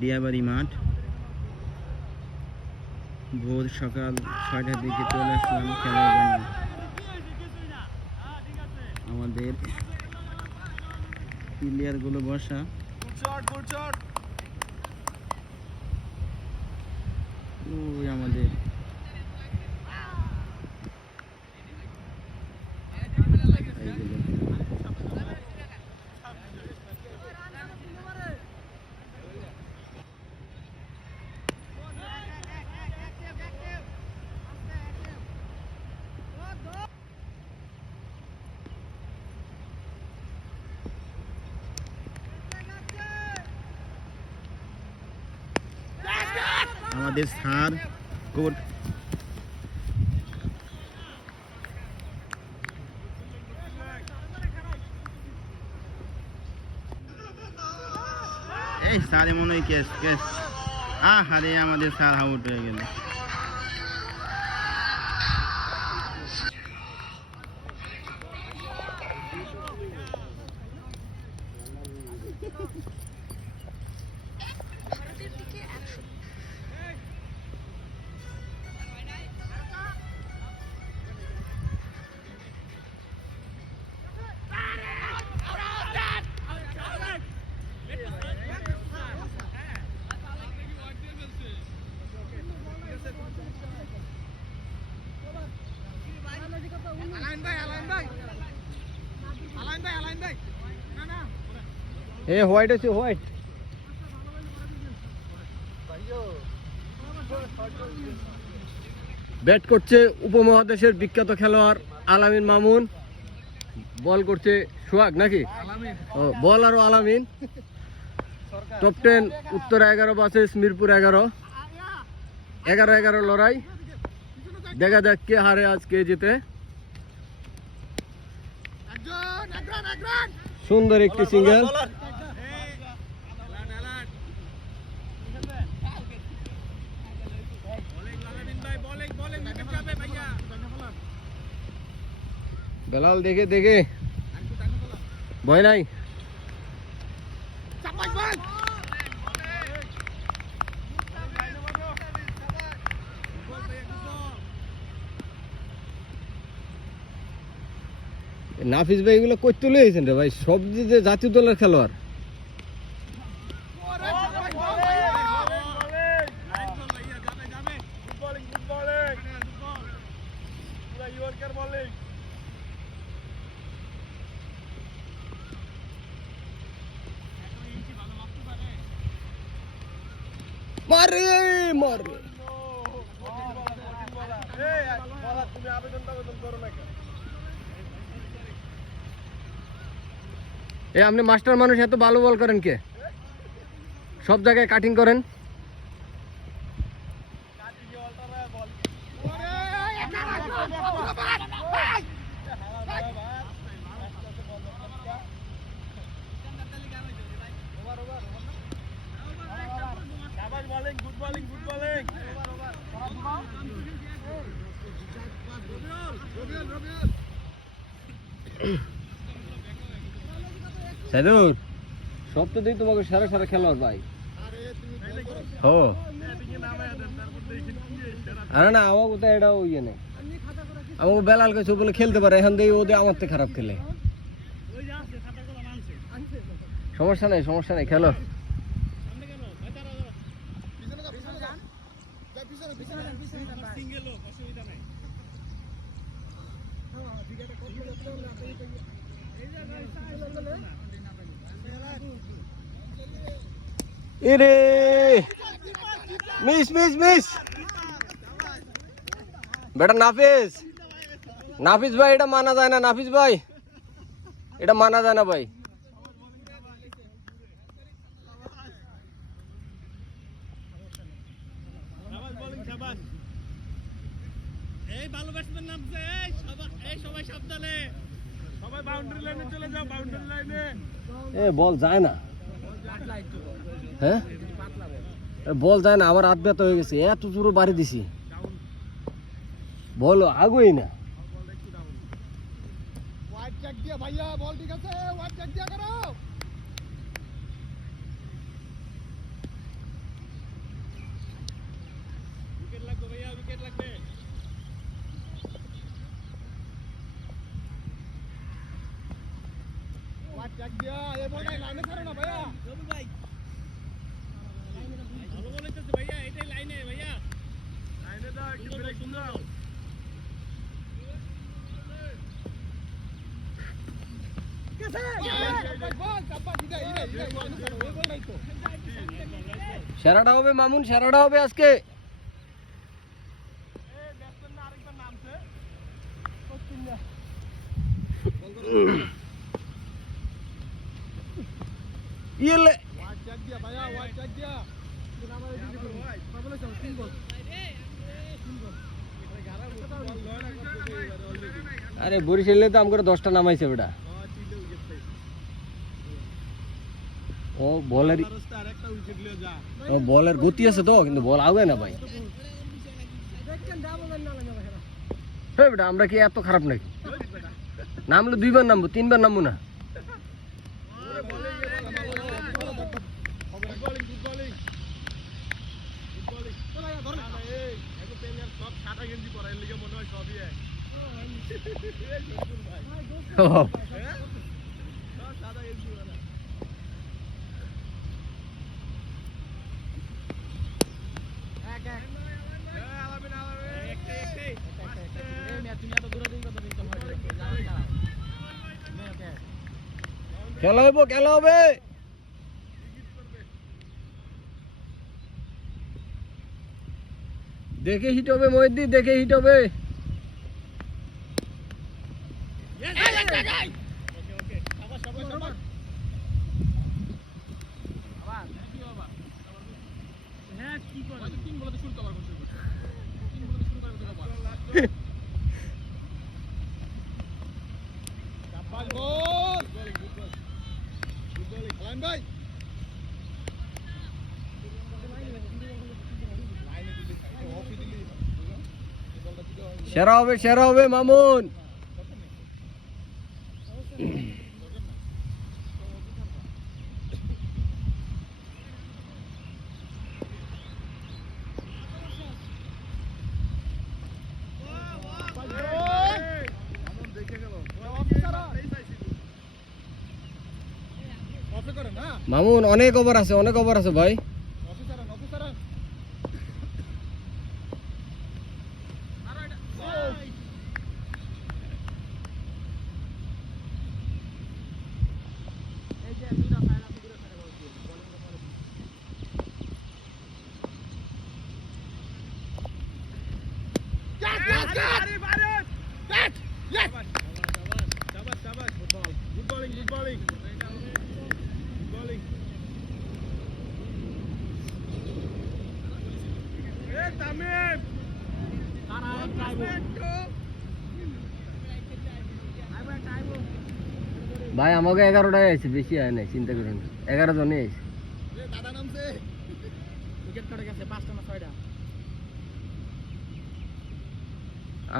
দিয়াবাড়ি মাঠ। ভোর সকাল 6টার দিকে চলে আসলাম খেলার জন্য। আমাদের প্লেয়ারগুলো বসা। ওই আমাদের আমাদের স্যার কোট এই স্যার মনে হয় কেস কেস আরে আমাদের স্যার আউট হয়ে গেল। এ হোয়াইট আছে হোয়াইট। ব্যাট করছে উপমহাদেশের বিখ্যাত খেলোয়াড় আলামিন মামুন, বল করছে সোহাগ নাকি বল আরো আলামিন। টপ 10 উত্তর 11 ভার্সেস মিরপুর 11 লড়াই। দেখা যাক কে হারে আজ কে জিতে। সুন্দর একটি সিঙ্গেল। বেলাল দেখে দেখে ভয় নাই। নাফিস ভাই এগুলো কই তুলে এসেছেন রে ভাই, সব যে জাতীয় দলের খেলোয়াড়। মারে মারে এ আপনি মাস্টার মানুষ, এত ভালো বল করেন কে? সব জায়গায় কাটিং করেন। সাইদুর সব তো দেখি তোমাকে সারা সারা খেলোয়াড় ভাই। ও আরে না আমার কোথায় এটাও ইয়ে নেই। আমাকে বেলাল কাছে বলে খেলতে পারে, এখন দেখি ওদের আমার থেকে খারাপ খেলে। সমস্যা নেই সমস্যা নেই, খেলো। এরে মিস মিস মিস বেটা। নাফিস নাফিস ভাই এটা মানা যায় না, নাফিস ভাই এটা মানা যায় না ভাই। এই ভালো ব্যাটসম্যান নামছে, এই সবাই সাবধানে, সবাই বাউন্ডারি লাইনে চলে যাও, বাউন্ডারি লাইনে। এ বল যায় না, হ্যাঁ বল যায় না, আমার হাত ব্যথা হয়ে গেছে, এত জোরে বাড়ি দিছি, বল আগুই না। ওয়াইড চেক দিয়া ভাইয়া, বল ঠিক আছে, ওয়াইড চেক দিয়া করো। উইকেট লাগবে ভালো বলেছে ভাইয়া এটাই লাইনে ভাইয়া লাইনে দাও একটু ব্রেক দাও সেরাটা হবে মামুন, সেরাটা হবে আজকে। ইয়েলে আরে বরিশালে তো আমগরে 10টা নামাইছে বেটা। ও বলের বলের গতি আছে তো, কিন্তু বল আগে না ভাই। হ্যাঁ বেটা, আমরা কি এত খারাপ নাকি? নামলে 2বার নামবো, 3বার নামবো না। খেলা হইব, খেলা হবে। দেখে হিট হবে মহিউদ্দিন, দেখে হিট হবে। সেরা হবে মামুন। মামুন অনেক ওভার আছে, অনেক ওভার আছে ভাই। ভাই আমাকে 11টায় আছে, বেশি হয় নাই, চিন্তা করেন। 11 জনই আছে।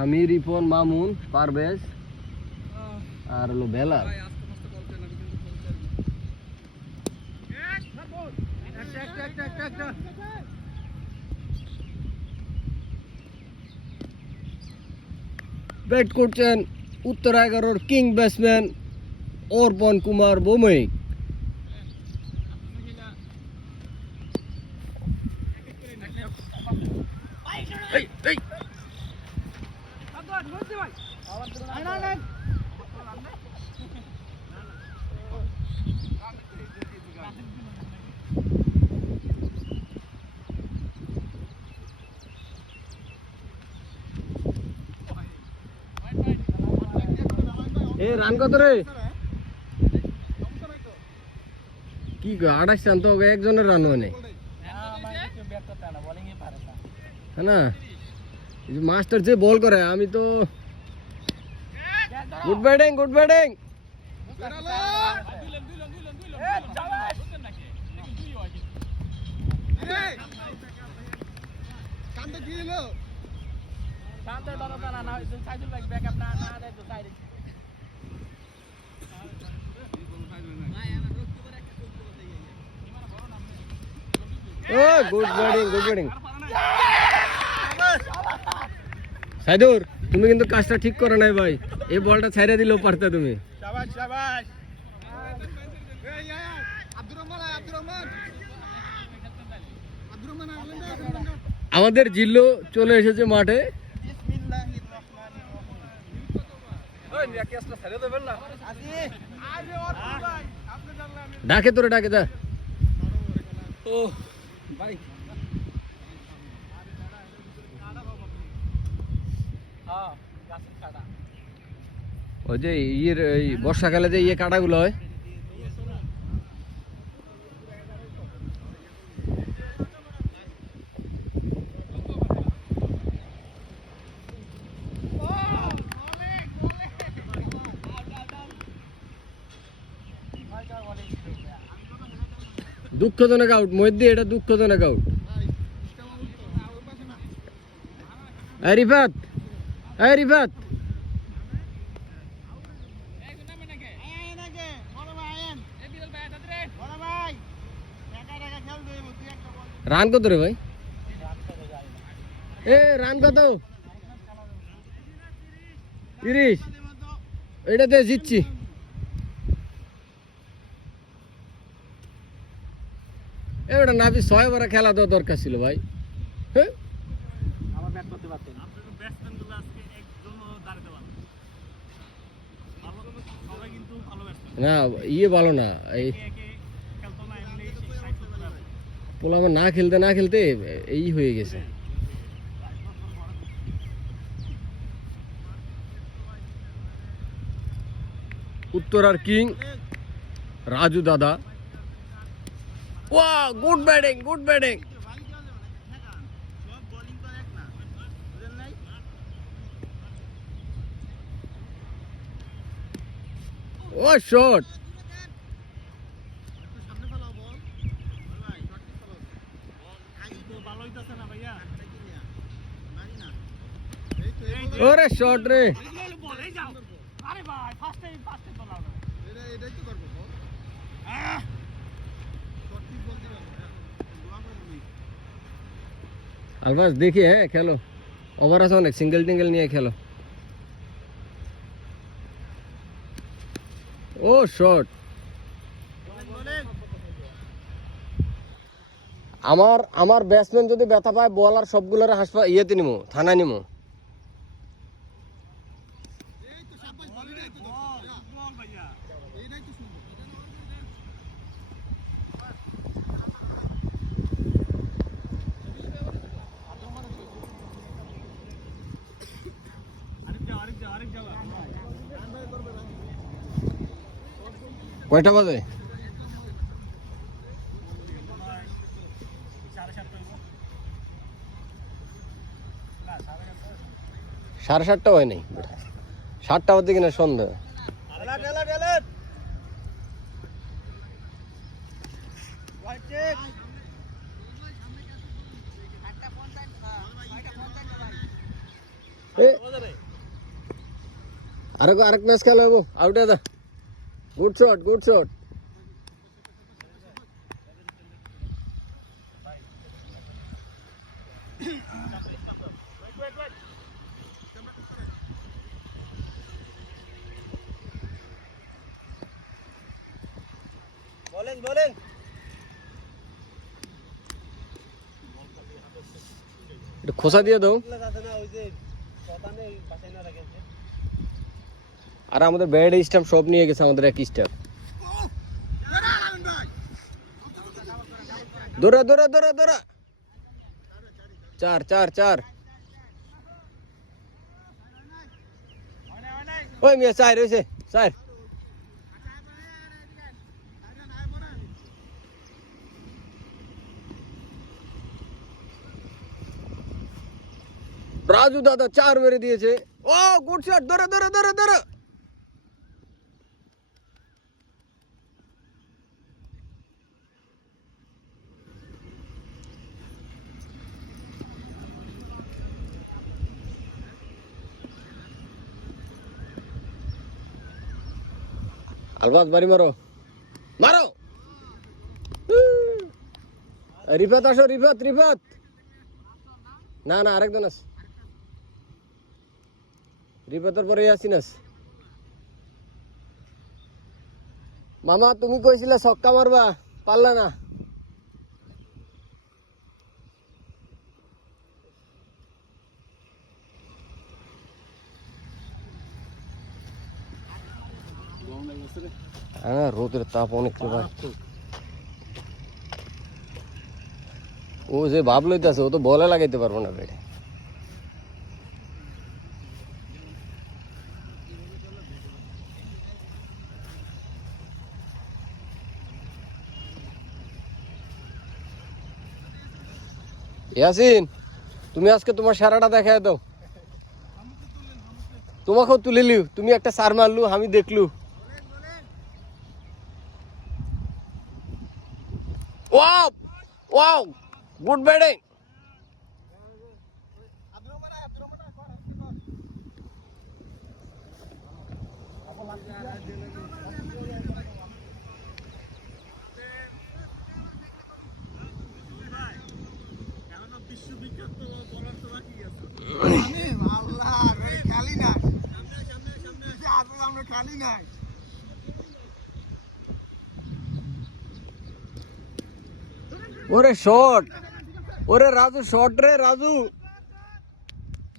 আমি, রিপন, মামুন, পারভেজ আর হলো বেলাল। ব্যাট করছেন উত্তর 11-র কিং ব্যাটসম্যান অর্পণ কুমার ভৌমিক। এ রান কত রে? কি 28 রান তো একজনের রান হয় নাই, হ্যাঁ না? মাস্টার যে বল করে, আমি তো good batting, good batting. Good batting, good batting. Saidur তুমি কিন্তু কাজটা ঠিক করো নাই ভাই, এই বলটা ছাইড়া দিলেও পারতে তুমি। শাবাশ শাবাশ। আমাদের জিল্লু চলে এসেছে মাঠে। ডাকে তোরে ডাকে যা। ও ভাই ওই যে ইয়ের এই বর্ষাকালে যে কাটাগুলো হয়, দুঃখজনক আউট মধ্যে, এটা দুঃখজনক আউট। রিফাত, রিফাত রান কত রে ভাই? রান কত? 30। এটাতে জিতছি। এবার নাবি 6 ওভার খেলা দেওয়া দরকার ছিল ভাই। হ্যাঁ আমার ব্যাট করতে পারতেন। আপনাদের ব্যাটসম্যানগুলো আজকে একজনও দাঁড়াতে পারলো না। সবাই কিন্তু ভালো ব্যাটসম্যান না, ভালো না, এই খেলতো না, এমনি সাইড করতে পারে। পোলামা না খেলতে এই হয়ে গেছে। উত্তরার কিং রাজু দাদা। Wow, good batting, good batting. ও শট, ওরে শট রে। আলবাস দেখি, হ্যাঁ খেলো, ওভার আছে অনেক, সিঙ্গেল টিঙ্গেল নিয়ে খেলো। ও শট। আমার ব্যাটসম্যান যদি ব্যথা পায়, বলার সবগুলোর হাসপাতাল ইয়েতে নিমো, থানায় নিমো। কয়টা বাজে? 7:30 হয় নাই, 7টা বাজে কিনা সন্ধ্যা। আরেক ম্যাচ খেলা হবো, আউট দা। Good shot, good shot. খোসা দিয়ে দাও। আর আমাদের ব্যাট স্টাম্প সব নিয়ে গেছে, আমাদের এক স্টাম্প। দৌড়া দৌড়া দৌড়া দৌড়া। 4 ওই মিয়া 4 হয়েছে, 4। রাজু দাদা 4 মেরে দিয়েছে। ও গুড শট, দৌড়া দৌড়া দৌড়া দৌড়া। আলবাস বাড়ি মারো, মারো। রিফাত আসো, রিফাত। না আরেকজন আছে। রিপোর্টার পরে ইয়াসিন আছে। মামা তুমি কইছিলে ছক্কা মারবা, পারলা না। হ্যাঁ রোদের তাপ অনেক রে ভাই। ও যে ভাব লইতেছে ও তো বলে লাগাইতে পারবো না বেড়ে। ইয়াসিন তুমি আজকে তোমার সারাটা দেখায় দাও। তোমাকেও তুলে লিও, তুমি একটা সার মারলু আমি দেখলু। Wow wow good batting. বিশ্ববিখ্যাত বলার তো বাকি আছে। ওরে শট, ওরে রাজু শট রে রাজু,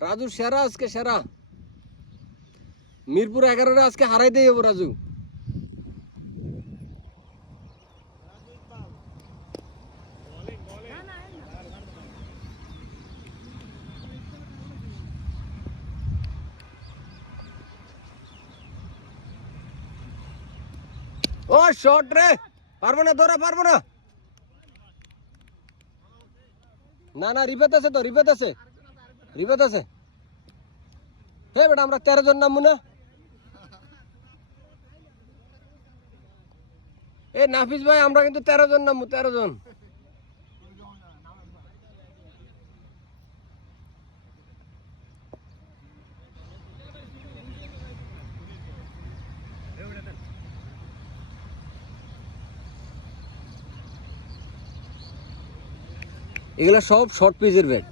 রাজু সেরা আজকে সেরা। মিরপুর 11 আজকে হারাই দেই যাবো রাজু। ও শট রে, পারবো না ধরা, পারবো না। না না রিবেত আছে তো, রিবেত আছে, রিবেত আছে। হে বেটা আমরা 13 জন নামবো না। এ নাফিস ভাই আমরা কিন্তু 13 জন নামবো, 13 জন। এগুলা সব শর্ট পিচের ব্যাট।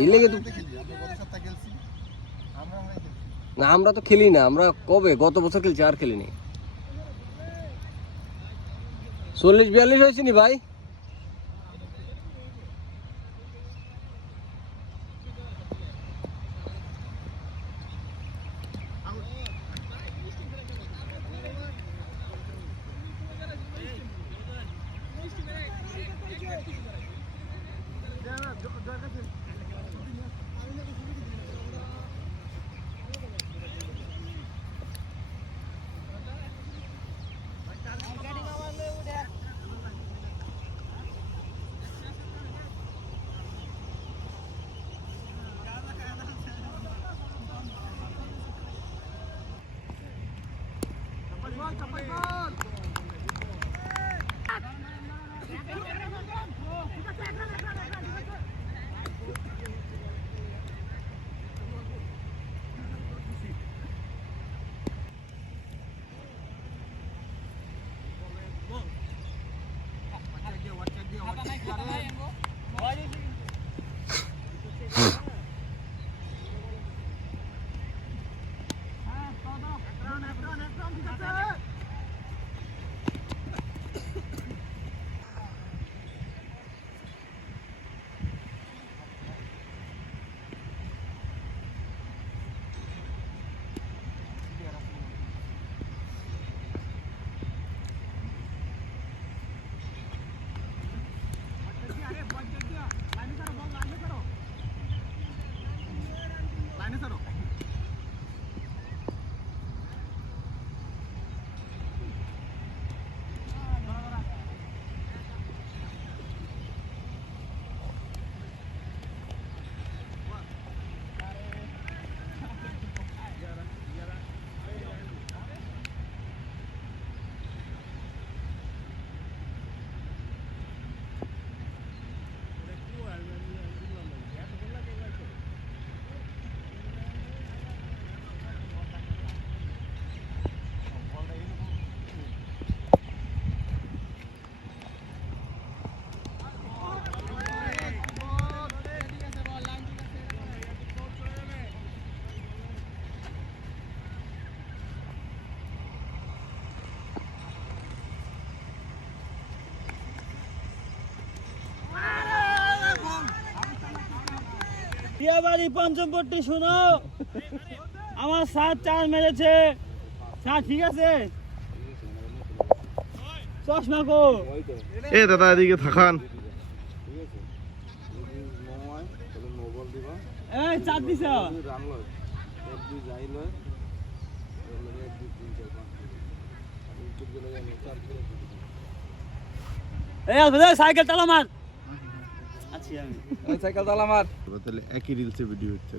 এই লেগে তো না আমরা তো খেলি না, আমরা কবে গত বছর খেলছি আর খেলিনি। 40-42 হয়েছে নি ভাই। বিয়াবাড়ি পঞ্চমপট্টি শোনো, আমার সাত চার মেরেছে। স্যার ঠিক আছে, চশমা কো? এ দাদা এদিকে থাকান। এই চার দিছ। এই আলফা সাইকেল চালা মার। আছি আমি। সাইকেল চালা মার। তাহলে একই রিলসে ভিডিও হচ্ছে।